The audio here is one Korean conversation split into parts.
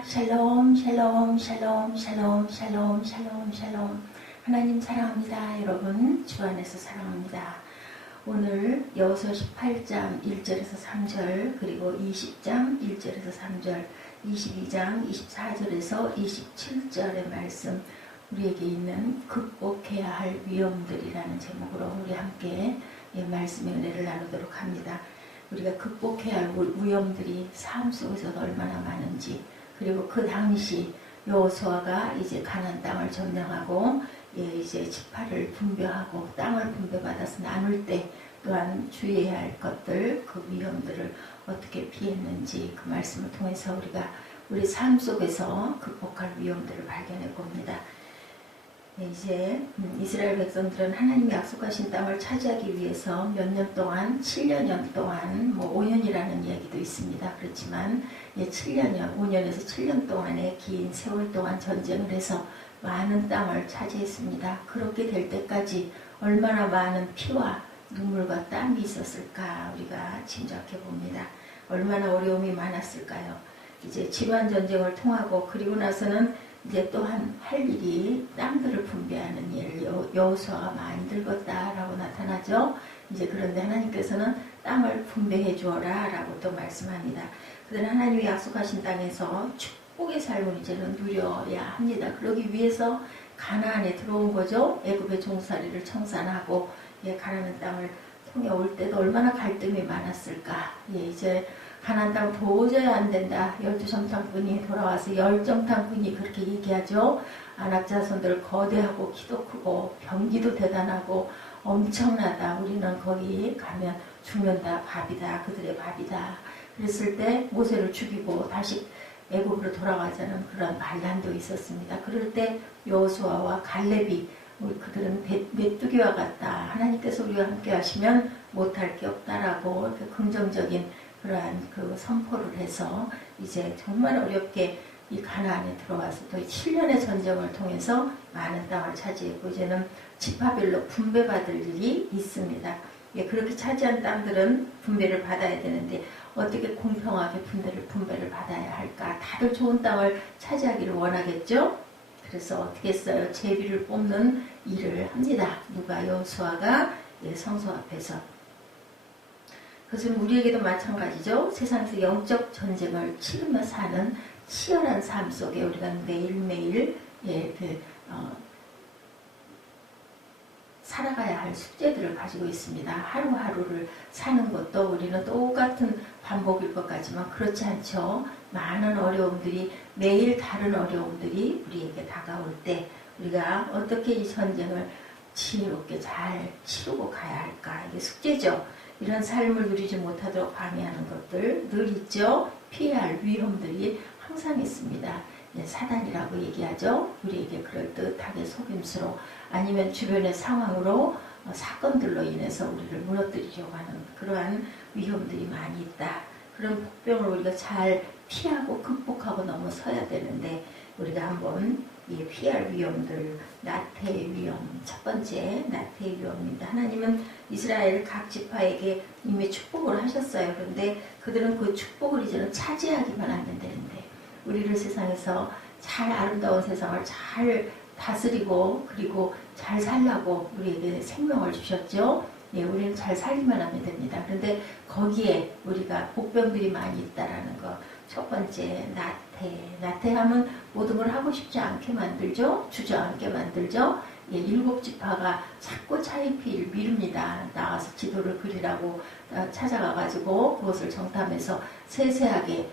샬롬 샬롬 샬롬 샬롬 샬롬 샬롬 샬롬. 하나님 사랑합니다. 여러분 주 안에서 사랑합니다. 오늘 여호수아 18장 1절에서 3절, 그리고 20장 1절에서 3절, 22장 24절에서 27절의 말씀, 우리에게 있는 극복해야 할 위험들이라는 제목으로 우리 함께 말씀의 은혜를 나누도록 합니다. 우리가 극복해야 할 위험들이 삶 속에서도 얼마나 많은지, 그리고 그 당시 여호수아가 이제 가나안 땅을 점령하고 이제 지파를 분배하고 땅을 분배받아서 나눌 때 또한 주의해야 할 것들, 그 위험들을 어떻게 피했는지 그 말씀을 통해서 우리가 우리 삶 속에서 극복할 위험들을 발견해 봅니다. 이제 이스라엘 백성들은 하나님이 약속하신 땅을 차지하기 위해서 몇 년 동안, 7년 동안, 5년이라는 이야기도 있습니다. 그렇지만 7년이요, 5년에서 7년 동안의 긴 세월 동안 전쟁을 해서 많은 땅을 차지했습니다. 그렇게 될 때까지 얼마나 많은 피와 눈물과 땀이 있었을까 우리가 짐작해 봅니다. 얼마나 어려움이 많았을까요? 이제 집안 전쟁을 통하고 그리고 나서는 이제 또한 할 일이 땅들을 분배하는 일, 여호수아가 많이 들었다라고 나타나죠. 이제 그런데 하나님께서는 땅을 분배해 주어라 라고 또 말씀합니다. 그들은 하나님이 약속하신 땅에서 축복의 삶을 이제는 누려야 합니다. 그러기 위해서 가나안에 들어온 거죠. 애굽의 종살이를 청산하고 가나안 땅을 통해 올 때도 얼마나 갈등이 많았을까. 이제 가나안 땅 도저히 안 된다. 12정탐꾼이 돌아와서 열정탐꾼이 그렇게 얘기하죠. 아낙 자손들 거대하고 키도 크고 병기도 대단하고 엄청나다. 우리는 거기 가면 죽는다. 밥이다. 그들의 밥이다. 그랬을 때 모세를 죽이고 다시 애굽으로 돌아가자는 그런 반란도 있었습니다. 그럴 때 여호수아와 갈렙이 그들은 메뚜기와 같다. 하나님께서 우리와 함께 하시면 못할 게 없다라고 이렇게 긍정적인 그러한 그 선포를 해서 이제 정말 어렵게 이 가나안에 들어와서 또 7년의 전쟁을 통해서 많은 땅을 차지했고 이제는 지파별로 분배받을 일이 있습니다. 그렇게 차지한 땅들은 분배를 받아야 되는데 어떻게 공평하게 분배를 받아야 할까? 다들 좋은 땅을 차지하기를 원하겠죠? 그래서 어떻게 했어요? 제비를 뽑는 일을 합니다. 누가? 여호수아가 성소 앞에서. 그것은 우리에게도 마찬가지죠. 세상에서 영적 전쟁을 치르며 사는 치열한 삶 속에 우리가 매일매일 살아가야 할 숙제들을 가지고 있습니다. 하루하루를 사는 것도 우리는 똑같은 반복일 것 같지만 그렇지 않죠. 많은 어려움들이, 매일 다른 어려움들이 우리에게 다가올 때 우리가 어떻게 이 전쟁을 지혜롭게 잘 치르고 가야 할까? 이게 숙제죠. 이런 삶을 누리지 못하도록 방해하는 것들 늘 있죠. 피해야 할 위험들이 항상 있습니다. 사단이라고 얘기하죠. 우리에게 그럴듯하게 속임수로 아니면 주변의 상황으로 사건들로 인해서 우리를 무너뜨리려고 하는 그러한 위험들이 많이 있다. 그런 복병을 우리가 잘 피하고 극복하고 넘어서야 되는데 우리가 한번 피할 위험들, 나태의 위험, 첫 번째 나태의 위험입니다. 하나님은 이스라엘 각 지파에게 이미 축복을 하셨어요. 그런데 그들은 그 축복을 이제는 차지하기만 하면 되는데 우리를 세상에서 잘 아름다운 세상을 잘 다스리고 그리고 잘 살라고 우리에게 생명을 주셨죠. 우리는 잘 살기만 하면 됩니다. 그런데 거기에 우리가 복병들이 많이 있다라는 거. 첫 번째, 나태함은 모든 걸 하고 싶지 않게 만들죠. 주저앉게 만들죠. 7지파가 자꾸 차이피를 미룹니다. 나가서 지도를 그리라고 찾아가가지고 그것을 정탐해서 세세하게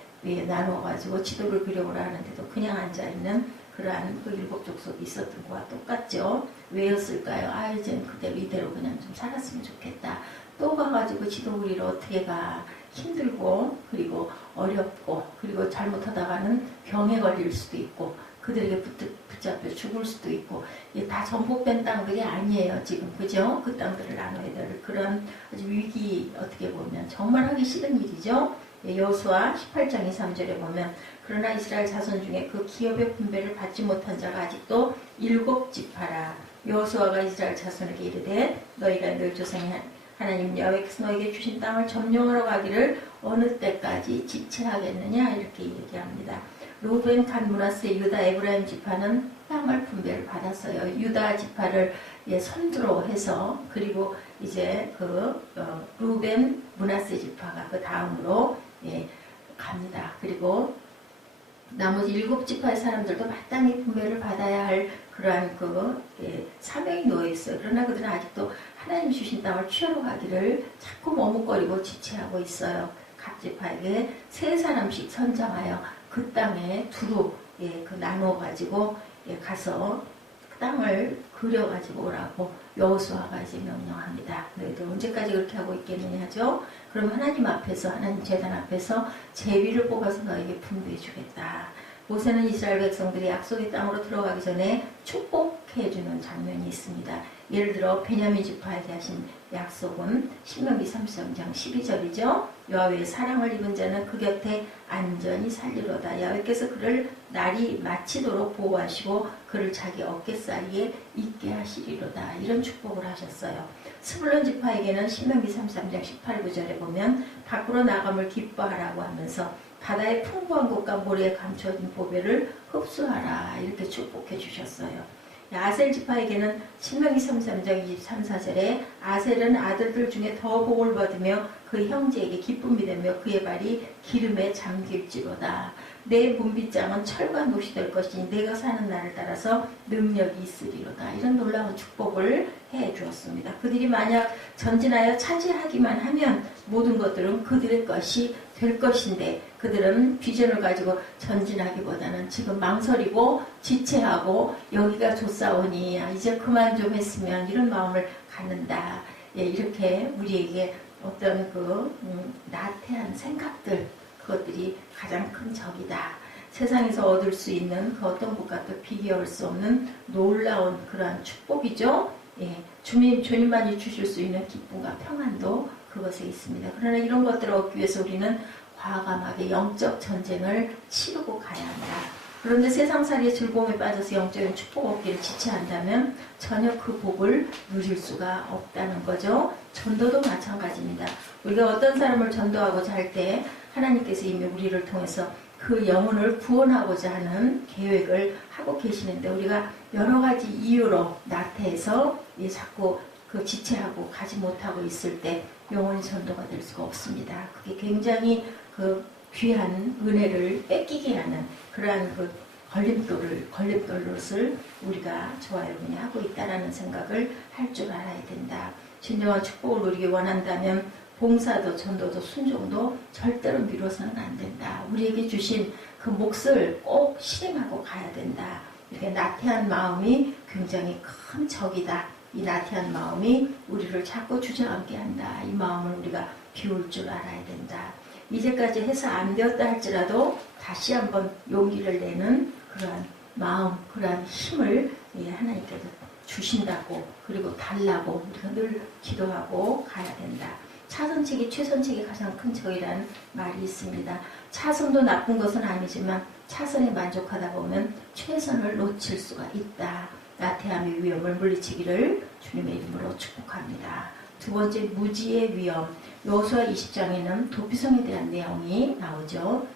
나누어가지고 지도를 그려오라 하는데도 그냥 앉아있는 그러한 그 7족속이 있었던 것과 똑같죠. 왜였을까요? 이젠 이대로 그냥 좀 살았으면 좋겠다. 또 가가지고 지도 그리러 어떻게 가? 힘들고 그리고 어렵고 그리고 잘못하다가는 병에 걸릴 수도 있고 그들에게 붙잡혀 죽을 수도 있고 다 정복된 땅들이 아니에요 지금. 그죠? 그 땅들을 나눠야 될 그런 아주 위기, 어떻게 보면 정말 하기 싫은 일이죠. 여호수아 18장 2, 3절에 보면 그러나 이스라엘 자손 중에 그 기업의 분배를 받지 못한 자가 아직도 7지파라. 여호수아가 이스라엘 자손에게 이르되 너희가 늘 조상의 하나님 여호와께서 너에게 주신 땅을 점령하러 가기를 어느 때까지 지체하겠느냐 이렇게 얘기합니다. 루벤, 갓, 므낫세, 유다, 에브라임 지파는 땅을 분배를 받았어요. 유다 지파를 선두로 해서 그리고 이제 루벤, 므낫세 지파가 그 다음으로 갑니다. 그리고 나머지 7지파의 사람들도 마땅히 분배를 받아야 할 그러한 사명이 놓여 있어요. 그러나 그들은 아직도 하나님 주신 땅을 취하러 가기를 자꾸 머뭇거리고 지체하고 있어요. 각 지파에게 3사람씩 선정하여 그 땅에 두루 나누어 가지고 가서 땅을 그려 가지고 오라고 여호수아가 이제 명령합니다. 너희들 언제까지 그렇게 하고 있겠느냐 하죠. 그럼 하나님 앞에서, 하나님 제단 앞에서 제비를 뽑아서 너에게 분배해 주겠다. 모세는 이스라엘 백성들이 약속의 땅으로 들어가기 전에 축복해 주는 장면이 있습니다. 예를 들어 베냐민 지파에게 하신 약속은 신명기 33장 12절이죠. 여호와의 사랑을 입은 자는 그 곁에 안전히 살리로다. 여호와께서 그를 날이 마치도록 보호하시고 그를 자기 어깨 사이에 있게 하시리로다. 이런 축복을 하셨어요. 스불론 지파에게는 신명기 33장 18구절에 보면 밖으로 나감을 기뻐하라고 하면서 바다의 풍부한 곳과 모래에 감춰진 보배를 흡수하라. 이렇게 축복해 주셨어요. 아셀 지파에게는 신명기 33장 23, 4절에 아셀은 아들들 중에 더 복을 받으며 그 형제에게 기쁨이 되며 그의 발이 기름에 잠길지로다. 내 문빗장은 철과 노시 될 것이니 내가 사는 날을 따라서 능력이 있으리로다. 이런 놀라운 축복을 해 주었습니다. 그들이 만약 전진하여 차지하기만 하면 모든 것들은 그들의 것이 될 것인데 그들은 비전을 가지고 전진하기보다는 지금 망설이고 지체하고 여기가 좋사오니 이제 그만 좀 했으면 이런 마음을 갖는다. 이렇게 우리에게 어떤 나태한 생각들, 그것들이 가장 큰 적이다. 세상에서 얻을 수 있는 그 어떤 것과도 비교할 수 없는 놀라운 그러한 축복이죠. 주님만이 주실 수 있는 기쁨과 평안도 그것에 있습니다. 그러나 이런 것들을 얻기 위해서 우리는 과감하게 영적 전쟁을 치르고 가야 한다. 그런데 세상살이의 즐거움에 빠져서 영적인 축복 얻기를 지체한다면 전혀 그 복을 누릴 수가 없다는 거죠. 전도도 마찬가지입니다. 우리가 어떤 사람을 전도하고자 할 때 하나님께서 이미 우리를 통해서 그 영혼을 구원하고자 하는 계획을 하고 계시는데 우리가 여러 가지 이유로 나태해서 자꾸 지체하고 가지 못하고 있을 때 영혼이 전도가 될 수가 없습니다. 그게 굉장히 귀한 은혜를 뺏기게 하는 그러한 걸림돌을 우리가 저와 여러분이 하고 있다라는 생각을 할 줄 알아야 된다. 진정한 축복을 누리기 원한다면 봉사도 전도도 순종도 절대로 미뤄서는 안 된다. 우리에게 주신 그 몫을 꼭 실행하고 가야 된다. 이렇게 나태한 마음이 굉장히 큰 적이다. 이 나태한 마음이 우리를 자꾸 주저앉게 한다. 이 마음을 우리가 비울 줄 알아야 된다. 이제까지 해서 안 되었다 할지라도 다시 한번 용기를 내는 그러한 마음, 그러한 힘을 하나님께서 주신다고 그리고 달라고 우리가 늘 기도하고 가야 된다. 차선책이 최선책이 가장 큰 적이라는 말이 있습니다. 차선도 나쁜 것은 아니지만 차선에 만족하다 보면 최선을 놓칠 수가 있다. 나태함의 위험을 물리치기를 주님의 이름으로 축복합니다. 두 번째, 무지의 위험. 여호수아 20장에는 도피성에 대한 내용이 나오죠.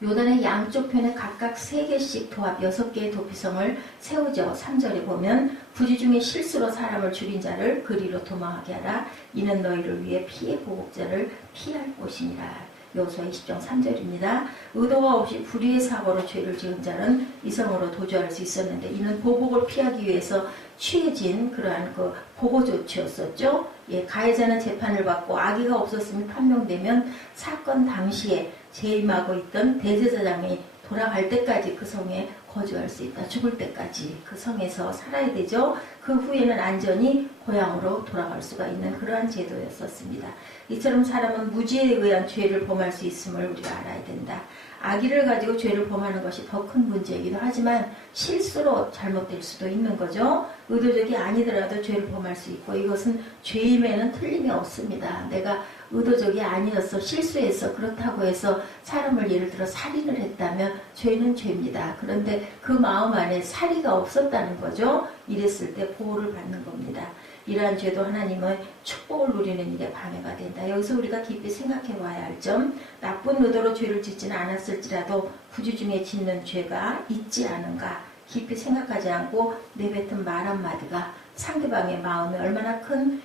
요단의 양쪽 편에 각각 3개씩 도합 6개의 도피성을 세우죠. 3절에 보면 부지 중에 실수로 사람을 죽인 자를 그리로 도망하게 하라. 이는 너희를 위해 피해 보복자를 피할 곳이니라. 여호수아 20장 3절입니다. 의도가 없이 불의의 사고로 죄를 지은 자는 이 성으로 도주할 수 있었는데 이는 보복을 피하기 위해서 취해진 그러한 보고 조치였었죠. 가해자는 재판을 받고 악의가 없었음이 판명되면 사건 당시에 재임하고 있던 대제사장이 돌아갈 때까지 그 성에 거주할 수 있다. 죽을 때까지 그 성에서 살아야 되죠. 그 후에는 안전히 고향으로 돌아갈 수가 있는 그러한 제도였었습니다. 이처럼 사람은 무지에 의한 죄를 범할 수 있음을 우리가 알아야 된다. 악의를 가지고 죄를 범하는 것이 더 큰 문제이기도 하지만 실수로 잘못될 수도 있는 거죠. 의도적이 아니더라도 죄를 범할 수 있고 이것은 죄임에는 틀림이 없습니다. 내가 의도적이 아니었어, 실수했어, 그렇다고 해서 사람을 예를 들어 살인을 했다면 죄는 죄입니다. 그런데 그 마음 안에 살이가 없었다는 거죠. 이랬을 때 보호를 받는 겁니다. 이러한 죄도 하나님의 축복을 누리는 일에 방해가 된다. 여기서 우리가 깊이 생각해 봐야 할 점, 나쁜 의도로 죄를 짓지는 않았을지라도 부주 중에 짓는 죄가 있지 않은가 깊이 생각하지 않고 내뱉은 말 한마디가 상대방의 마음에 얼마나 큰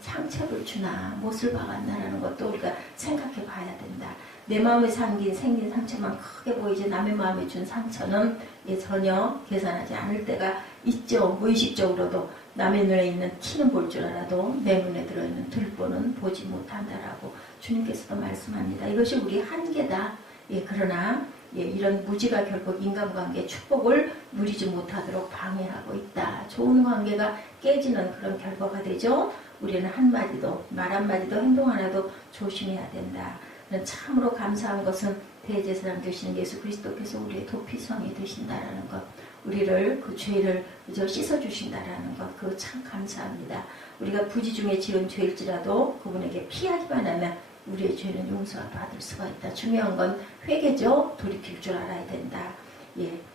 상처를 주나, 못을 박았나라는 것도 우리가 생각해 봐야 된다. 내 마음에 생긴 상처만 크게 보이지 남의 마음에 준 상처는 전혀 계산하지 않을 때가 있죠. 무의식적으로도 남의 눈에 있는 티는 볼 줄 알아도 내 눈에 들어있는 들보는 보지 못한다라고 주님께서도 말씀합니다. 이것이 우리 한계다. 그러나 이런 무지가 결국 인간관계의 축복을 누리지 못하도록 방해하고 있다. 좋은 관계가 깨지는 그런 결과가 되죠. 우리는 한마디도 말 한마디도 행동 하나도 조심해야 된다. 참으로 감사한 것은 대제사장 되시는 예수 그리스도께서 우리의 도피성이 되신다라는 것, 우리를 그 죄를 그저 씻어주신다라는 것, 그거 참 감사합니다. 우리가 부지 중에 지은 죄일지라도 그분에게 피하기만 하면 우리의 죄는 용서받을 수가 있다. 중요한 건 회개죠. 돌이킬 줄 알아야 된다.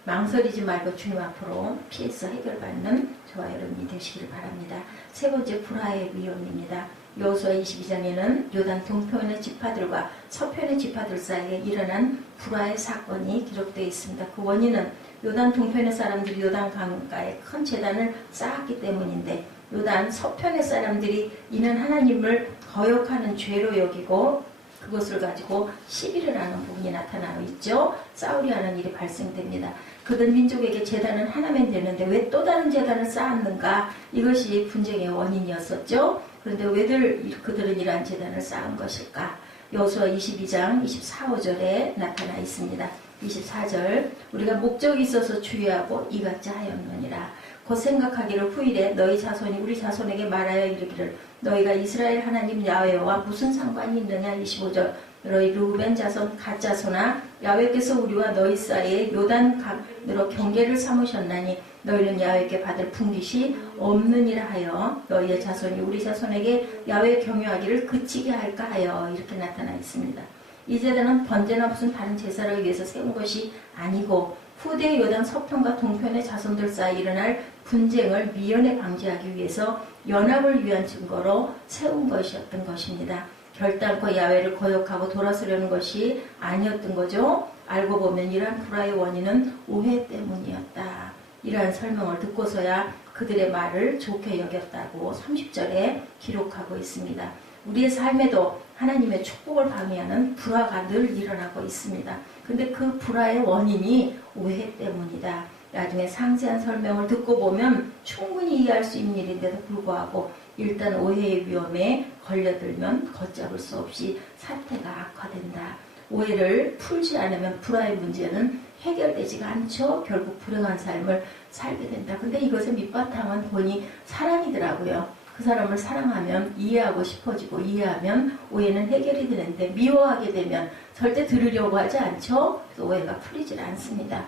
망설이지 말고 주님 앞으로 피해서 해결받는 저와 여러분이 되시기를 바랍니다. 세 번째, 불화의 위험입니다. 여호수아 22장에는 요단 동편의 지파들과 서편의 지파들 사이에 일어난 불화의 사건이 기록되어 있습니다. 그 원인은 요단 동편의 사람들이 요단 강가에 큰 제단을 쌓았기 때문인데, 요단 서편의 사람들이 이는 하나님을 거역하는 죄로 여기고 그것을 가지고 시비를 하는 부분이 나타나고 있죠. 싸우려 하는 일이 발생됩니다. 그들 민족에게 제단은 하나면 되는데 왜 또 다른 제단을 쌓았는가? 이것이 분쟁의 원인이었었죠. 그런데 왜들 그들은 이러한 제단을 쌓은 것일까? 여호수아 22장 24, 5절에 나타나 있습니다. 24절, 우리가 목적이 있어서 주의하고 이같이 하였느니라. 곧 생각하기를 후일에 너희 자손이 우리 자손에게 말하여 이르기를 너희가 이스라엘 하나님 야훼와 무슨 상관이 있느냐. 25절, 너희 르우벤 자손 갓 자손아, 야훼께서 우리와 너희 사이에 요단 강으로 경계를 삼으셨나니 너희는 야훼께 받을 분깃이 없느니라 하여 너희의 자손이 우리 자손에게 야훼 경유하기를 그치게 할까 하여 이렇게 나타나 있습니다. 이 제단은 번제나 무슨 다른 제사를 위해서 세운 것이 아니고 후대 요단 서편과 동편의 자손들 사이 일어날 분쟁을 미연에 방지하기 위해서 연합을 위한 증거로 세운 것이었던 것입니다. 결단코 야훼를 거역하고 돌아서려는 것이 아니었던 거죠. 알고 보면 이러한 불화의 원인은 오해 때문이었다. 이러한 설명을 듣고서야 그들의 말을 좋게 여겼다고 30절에 기록하고 있습니다. 우리의 삶에도 하나님의 축복을 방해하는 불화가 늘 일어나고 있습니다. 근데 그 불화의 원인이 오해 때문이다. 나중에 상세한 설명을 듣고 보면 충분히 이해할 수 있는 일인데도 불구하고 일단 오해의 위험에 걸려들면 걷잡을 수 없이 사태가 악화된다. 오해를 풀지 않으면 불화의 문제는 해결되지가 않죠. 결국 불행한 삶을 살게 된다. 근데 이것의 밑바탕은 보니 사랑이더라고요. 그 사람을 사랑하면 이해하고 싶어지고 이해하면 오해는 해결이 되는데 미워하게 되면 절대 들으려고 하지 않죠. 그래서 오해가 풀리질 않습니다.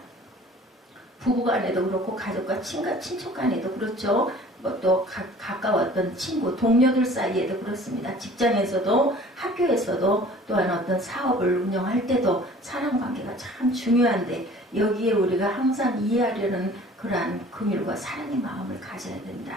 부부간에도 그렇고 가족과 친척 간에도 그렇죠. 또 가까웠던 친구, 동료들 사이에도 그렇습니다. 직장에서도 학교에서도 또한 어떤 사업을 운영할 때도 사람관계가 참 중요한데 여기에 우리가 항상 이해하려는 그러한 긍휼과 사랑의 마음을 가져야 된다.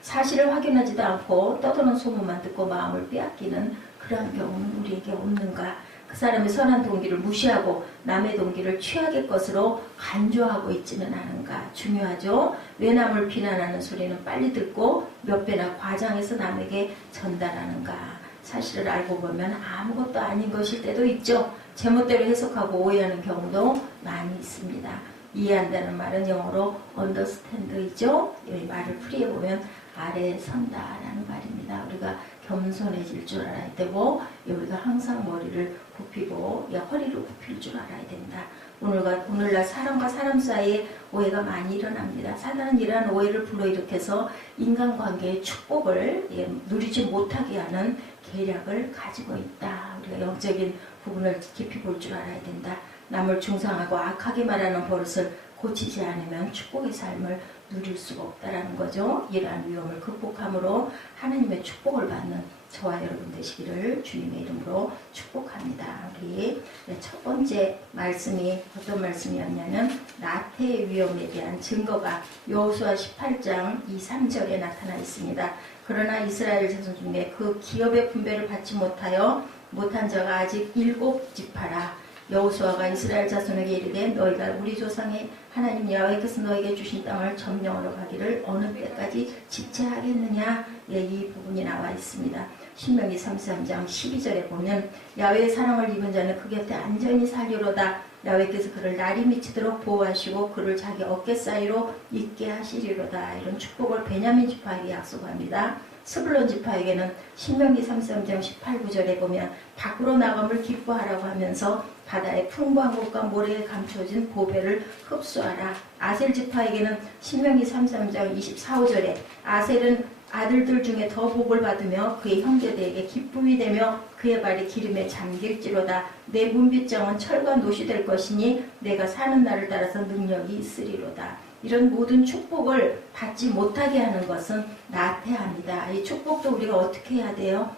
사실을 확인하지도 않고 떠도는 소문만 듣고 마음을 빼앗기는 그러한 경우는 우리에게 없는가? 그 사람의 선한 동기를 무시하고 남의 동기를 최악의 것으로 간주하고 있지는 않은가? 중요하죠. 왜 남을 비난하는 소리는 빨리 듣고 몇 배나 과장해서 남에게 전달하는가? 사실을 알고 보면 아무것도 아닌 것일 때도 있죠. 제멋대로 해석하고 오해하는 경우도 많이 있습니다. 이해한다는 말은 영어로 understand이죠. 이 말을 풀이해보면 아래에 선다라는 말입니다. 우리가 겸손해질 줄 알아야 되고 우리가 항상 머리를 굽히고 허리를 굽힐 줄 알아야 된다. 오늘날 사람과 사람 사이에 오해가 많이 일어납니다. 사단은 이러한 오해를 불러일으켜서 인간관계의 축복을 누리지 못하게 하는 계략을 가지고 있다. 우리가 영적인 부분을 깊이 볼 줄 알아야 된다. 남을 중상하고 악하게 말하는 버릇을 고치지 않으면 축복의 삶을 누릴 수가 없다라는 거죠. 이러한 위험을 극복함으로 하나님의 축복을 받는 저와 여러분 되시기를 주님의 이름으로 축복합니다. 우리 첫 번째 말씀이 어떤 말씀이었냐면 나태의 위험에 대한 증거가 여호수아 18장 2, 3절에 나타나 있습니다. 그러나 이스라엘 자손 중에 그 기업의 분배를 받지 못한 자가 아직 7지파라. 여호수아가 이스라엘 자손에게 이르되 너희가 우리 조상의 하나님 여호와께서 너에게 주신 땅을 점령하러 가기를 어느 때까지 지체하겠느냐. 이 부분이 나와 있습니다. 신명기 33장 12절에 보면 야훼의 사랑을 입은 자는 그 곁에 안전히 살리로다. 야훼께서 그를 날이 미치도록 보호하시고 그를 자기 어깨 사이로 있게 하시리로다. 이런 축복을 베냐민 지파에게 약속합니다. 스불론 지파에게는 신명기 33장 18, 9절에 보면 밖으로 나감을 기뻐하라고 하면서 바다의 풍부한 곳과 모래에 감춰진 보배를 흡수하라. 아셀 지파에게는 신명기 33장 24, 5절에 아셀은 아들들 중에 더 복을 받으며 그의 형제들에게 기쁨이 되며 그의 발이 기름에 잠길지로다. 내 문빗장은 철과 노시 될 것이니 내가 사는 날을 따라서 능력이 있으리로다. 이런 모든 축복을 받지 못하게 하는 것은 나태합니다. 이 축복도 우리가 어떻게 해야 돼요?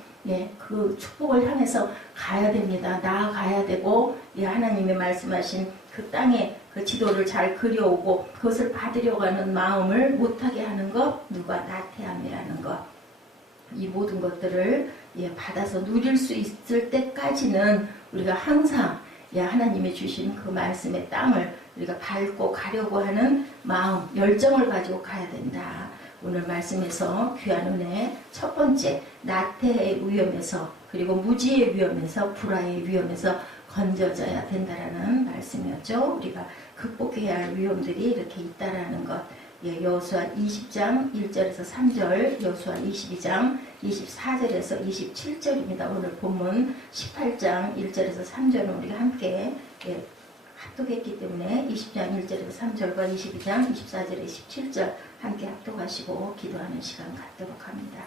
그 축복을 향해서 가야 됩니다. 나아가야 되고, 하나님이 말씀하신 그 땅에 그 지도를 잘 그려오고 그것을 받으려고 하는 마음을 못하게 하는 것, 누가 나태함이라는 것. 이 모든 것들을 받아서 누릴 수 있을 때까지는 우리가 항상 하나님이 주신 그 말씀의 땅을 우리가 밟고 가려고 하는 마음, 열정을 가지고 가야 된다. 오늘 말씀에서 귀한 은혜 첫 번째 나태의 위험에서 그리고 무지의 위험에서 불화의 위험에서 건져져야 된다라는 말씀이었죠. 우리가 극복해야 할 위험들이 이렇게 있다라는 것. 여호수아 20장 1절에서 3절, 여호수아 22장 24절에서 27절입니다. 오늘 본문 18장 1절에서 3절은 우리가 함께 합독했기 때문에 20장 1절에서 3절과 22장 24절에 17절 함께 합독하시고 기도하는 시간 갖도록 합니다.